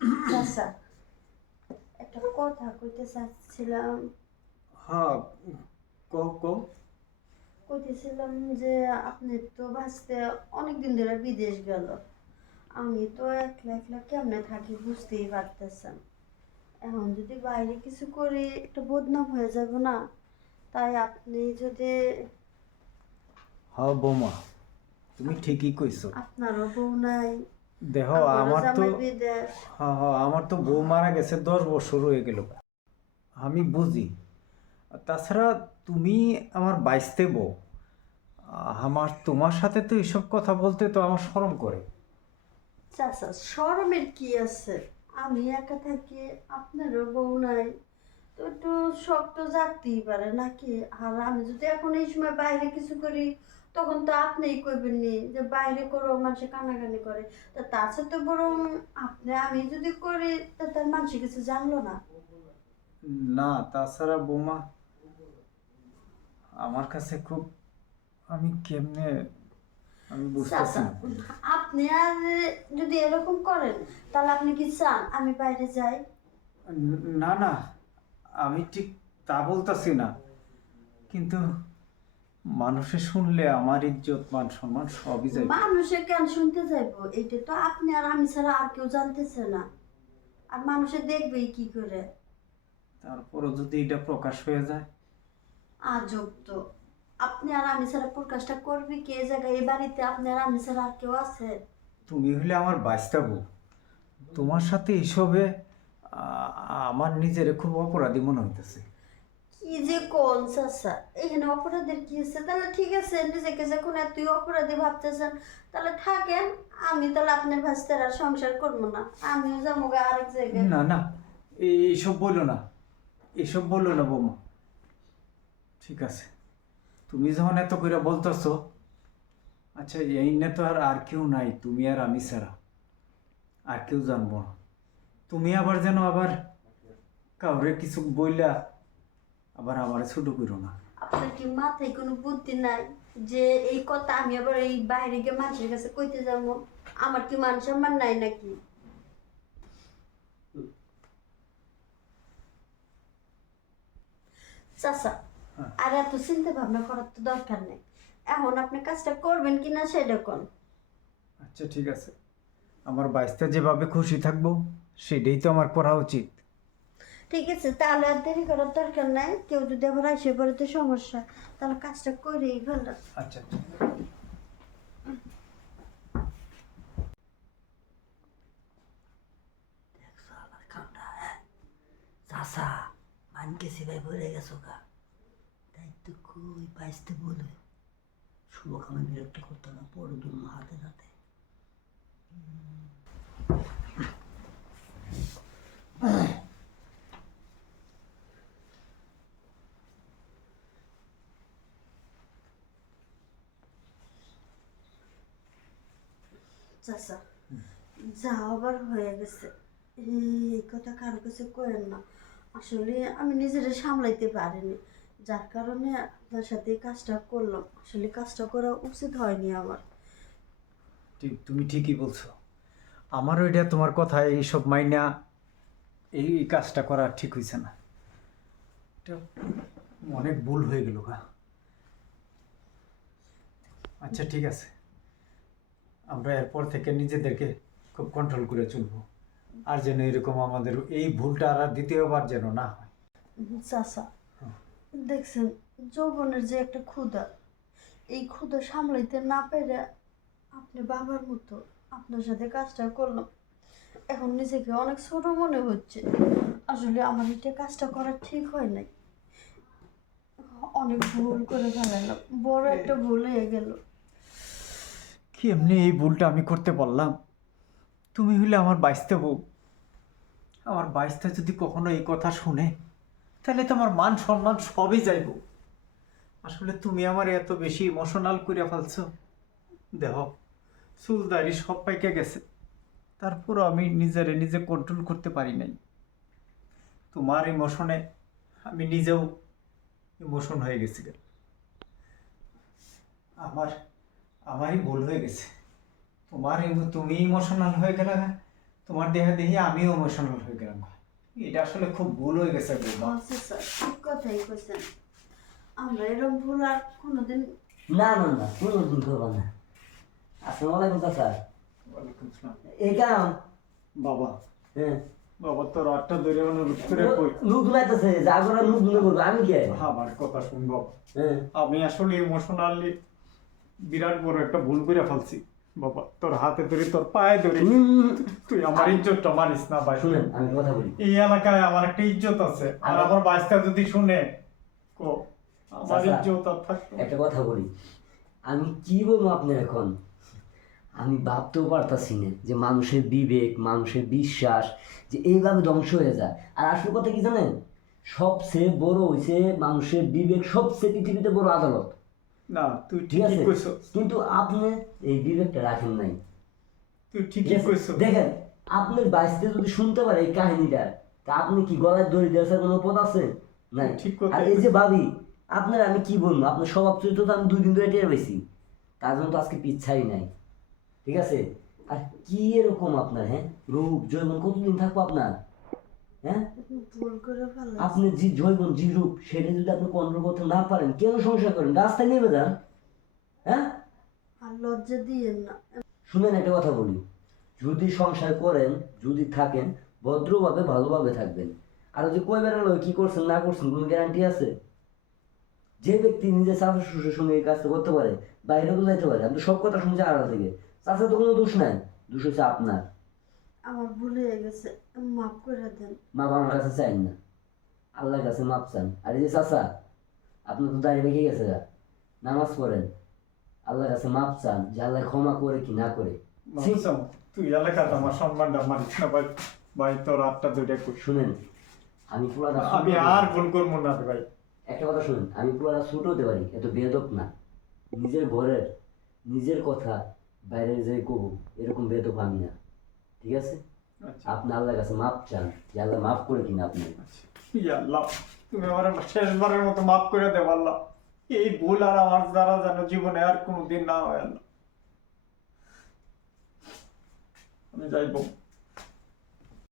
চাচা, একটা কথা কইতে চাচ্ছিলাম। হ্যাঁ, কও। কইতেছিলাম যে আপনি তো ভাসতে অনেকদিন ধরে বিদেশ গেল। আমি তো একলা একলা কেমনে থাকি বুঝতেই পারতেছেন। এখন যদি বাইরে কিছু করি একটা বদনাম হয়ে যাব না? তাই আপনি যদি, হ্যাঁ বৌমা, তুমি ঠিকই কইছো। আপনারও বউ নাই, দেখো আমারও আমার তো, জামাই বিদেশ। হ্যাঁ হ্যাঁ, আমার তো বউ মারা গেছে 10 বছর হয়ে গেল। আমি বুঝি। আর তাছাড়া তুমি আমার বাইসতে বউ। আমার তোমার সাথে তো এসব কথা বলতে তো আমার শরম করে। চাচা, শরমের কি আছে? আমি একা থাকি, আপনারও বউ নাই, তো একটু শখ তো জাগতেই পারে নাকি? আর আমি যদি এখন এই সময় বাইরে কিছু করি, তখন তো আপনিই কইবেন নি যে বাইরে করো, মানুষে কানাকানি করে। তা তার সাথে বরং আমি যদি করি, তা তার মানুষে কিছু জানলো না। না, তাছাড়া বৌমা আমার কাছে খুব, আমি কেমনে, আমি বুঝতেছি চাচা, না। আপনি আর যদি এরকম করেন, তাহলে আপনি কি চান আমি বাইরে যাই? না না, আমি ঠিক তা বলতেছি না, কিন্তু মানুষে শুনলে আমার ইজ্জত মান সম্মান সবই যাইবে। মানুষে কেন শুনতে যাইবো? এটা তো আপনি আর আমি ছাড়া আর কেউ জানতেছে না। আর মানুষে দেখবেই কি করে? তারপরও যদি এটা প্রকাশ হয়ে যায়। আজব তো। আপনি আর আমি ছাড়া প্রকাশটা করবি কে? জায়গায় এই বাড়িতে আপনি আর আমি ছাড়া আর কেউ আছে? তুমি হলে আমার বাইস্তা বউ, তোমার সাথে এসবে আ- আমার নিজেরে খুব অপরাধী মনে হইতেছে। কি যে কোন চাচা, এখানে অপরাধের কি আছে? তাহলে ঠিক আছে, নিজেকে যখন এতই অপরাধী ভাবতেছেন, তাহলে থাকেন। আমি তাহলে আপনার ভাস্তার আর সংসার করবো না, আমিও যাবো গা আরেক জায়গায়। না না, এইসব বলো না, এসব বলো না বৌমা। ঠিক আছে, তুমি যখন এত করে বলতেছো, আচ্ছা এই না তো আর কেউ নাই, তুমি আর আমি ছাড়া আর কেউ জানবো না। তুমি আবার যেন আবার কাউরে কিছু বইলা আবার আমার ছোট করো না। আপনার কি মাথায় কোনো বুদ্ধি নাই যে এই কথা আমি আবার এই বাইরে গিয়ে মানুষের কাছে কইতে যাবো? আমার কি মান সম্মান নাই নাকি? চাচা, হ্যাঁ, আর এত চিন্তা ভাবনা করার তো দরকার নেই। এখন আপনি কাজটা করবেন কিনা সেটা কোন। আচ্ছা ঠিক আছে, আমার বাইসটা যেভাবে খুশি থাকবো সেটাই তো আমার করা উচিত। ঠিক আছে, তাহলে আর দেরি করার দরকার নাই। কেউ যদি আবার আসে পড়ে তো সমস্যা, তাহলে কাজটা করেই ফেলো। আচ্ছা আচ্ছা। চাচা, মানকে সিলাই ভরে গেছো গা। দায়িত্ব কই পাইতে বলে শুভক আমি বিরক্ত করতো না, পড়ে দুম হাতে হাতে। চাচা, যা আবার হয়ে গেছে, এই কথা কারো কাছে করেন না। আসলে আমি নিজেরা সামলাইতে পারিনি, যার কারণে আপনার সাথে এই কাজটা করলাম। আসলে কাজটা করা উচিত হয়নি আমার। ঠিক, তুমি ঠিকই বলছো। আমারও এটা তোমার কথায় এইসব মাইনা এই কাজটা করা ঠিক হয়েছে না। এটা অনেক ভুল হয়ে গেল গা। আচ্ছা ঠিক আছে, আমরা এরপর থেকে নিজেদেরকে খুব কন্ট্রোল করে চলবো। আর যেন এরকম আমাদের এই ভুলটা আর দ্বিতীয়বার যেন না হয়। চাচা, দেখছেন, যৌবনের যে একটা ক্ষুধা, এই ক্ষুধা সামলাইতে না পেরে আপনি বাবার মতো আপনার সাথে কাজটা করলাম। এখন নিজেকে অনেক ছোট মনে হচ্ছে। আসলে আমার এটা কাজটা করা ঠিক হয় নাই। অনেক ভুল করে ফেলালাম, বড় একটা ভুল হয়ে গেল। কি এমনি এই ভুলটা আমি করতে পারলাম? তুমি হইলে আমার বাইসতে বউ, আমার বাইসটা যদি কখনো এই কথা শুনে, তাহলে তো আমার মান সম্মান সবই যাইব। আসলে তুমি আমার এত বেশি ইমোশনাল করে ফেলছো। দেখো, চুলদারি সব পাইকে গেছে, তারপরও আমি নিজেরে নিজে কন্ট্রোল করতে পারি নাই। তোমার ইমোশনে আমি নিজেও ইমোশন হয়ে গেছি। আমারই ভুল হয়ে গেছে। তুমি ইমোশনাল হয়ে গেলে না, তোমার দেহে দেখে আমিও ইমোশনাল হয়ে গেলাম। এটা আসলে খুব ভুল হয়ে গেছে বৌমা। বলছে স্যার ঠিক কথাই কইছেন, আমরা এরকম ভুল আর কোনোদিন না না না কোনো দিন করবো না। আসসালামু আলাইকুম চাচা। ওয়ালাইকুম আসসালাম। এই কাম বাবা, হ্যাঁ বাবা তোর আটটা ধরে অনুরোধ করে কই। লুক লাইতেছে যা করার লুক দুলে করবো আমি কে? আমার কথা শুন বাবা, হ্যাঁ আমি আসলে ইমোশনালি বিরাট বড় একটা ভুল করে ফেলছি বাবা। তোর হাতে ধরে, তোর পায়ে ধরে, তুই আমার ইজ্জতটা মানিস না ভাই। শুনেন আমি কথা বলি। এই এলাকায় আমার একটা ইজ্জত আছে, আর আমার বাইসটা যদি শুনে কো আমার চাচা, ইজ্জত আর থাকতো। একটা কথা বলি, আমি কি বলবো আপনার এখন, আমি ভাবতেও পারতাছি না যে মানুষের বিবেক মানুষের বিশ্বাস যে এইভাবে ধ্বংস হয়ে যায়। আর আসল কথা কি জানেন, সবচেয়ে বড় হইছে মানুষের বিবেক, সবচেয়ে পৃথিবীতে বড় আদালত। না তুই ঠিক ঠিকই আছে, কইছস, কিন্তু আপনি এই বিবেকটা রাখেন নাই। তুই ঠিক ঠিকই আছে? কইছস। দেখেন আপনার বাইসতে যদি শুনতে পারে এই কাহিনীটা, তা আপনি কি গলায় দড়ি দেওয়ার কোনো পথ আছে? নাই। ঠিক কথা। আর এই যে ভাবি, আপনার আমি কি বলবো, আপনার স্বভাব চরিত্র তো আমি 2 দিন ধরে টের পাইছি, তার জন্য তো আজকে পিছাই নাই। ঠিক আছে? আর কি এরকম আপনার, হ্যাঁ রূপ জৈবন কতদিন থাকবো আপনার? হ্যাঁ ভুল করে ফেলা। আপনি যে জৈবন যে রূপ সেটা যদি আপনি কন্ট্রোল করতে না পারেন, কেন সংসার করেন? রাস্তায় নেমে যান। হ্যাঁ আর লজ্জা দিয়েন না। শুনেন একটা কথা বলি, যদি সংসার করেন যদি থাকেন ভদ্রভাবে ভালোভাবে থাকবেন। আর ওই যে কই বেড়ালো কি করছেন না করছেন কোনো গ্যারান্টি আছে? যে ব্যক্তি নিজে চাষা শ্বশুর সঙ্গে এই কাজটা করতে পারে বাইরেও তো যাইতে পারে। আমি তো সব কথা শুনছি আড়াল থেকে, চাষা তো কোনো দোষ নাই, দোষ হচ্ছে আপনার। আমার ভুল হয়ে গেছে, মাফ করে দেন। মাপ আমার কাছে চাইন না, আল্লাহর কাছে মাপ চান। আর এই যে চাষা আপনার তো দাঁড়িয়ে বেঁকে গেছে গা, নামাজ পড়েন, আল্লাহর কাছে মাপ চান যে আল্লাহ ক্ষমা করে কি না করে। মানসাম, তুই এলাকাতে আমার সম্মানটা মানিস না ভাই। ভাই তোর আটটা দুইটা কই। শুনেন আমি পুরাটা আমি আর ভুল করবো না রে ভাই। একটা কথা শুনুন, আমি পুরাটা ছোট হতে পারি, এত বেয়াদব না। নিজের ঘরের নিজের কথা বাইরে যে কব এরকম বেয়াদব আমি না। ঠিক আছে? আচ্ছা আপনি আল্লাহর কাছে মাপ চান যে আল্লাহ মাফ করে কিনা আপনি। আচ্ছা, ইয়া আল্লাহ তুমি আমার শেষবারের মতো মাফ করে দেব আল্লাহ। এই ভুল আর আমার দ্বারা যেন জীবনে আর কোনোদিন না হয় আল্লাহ। আমি যাইব।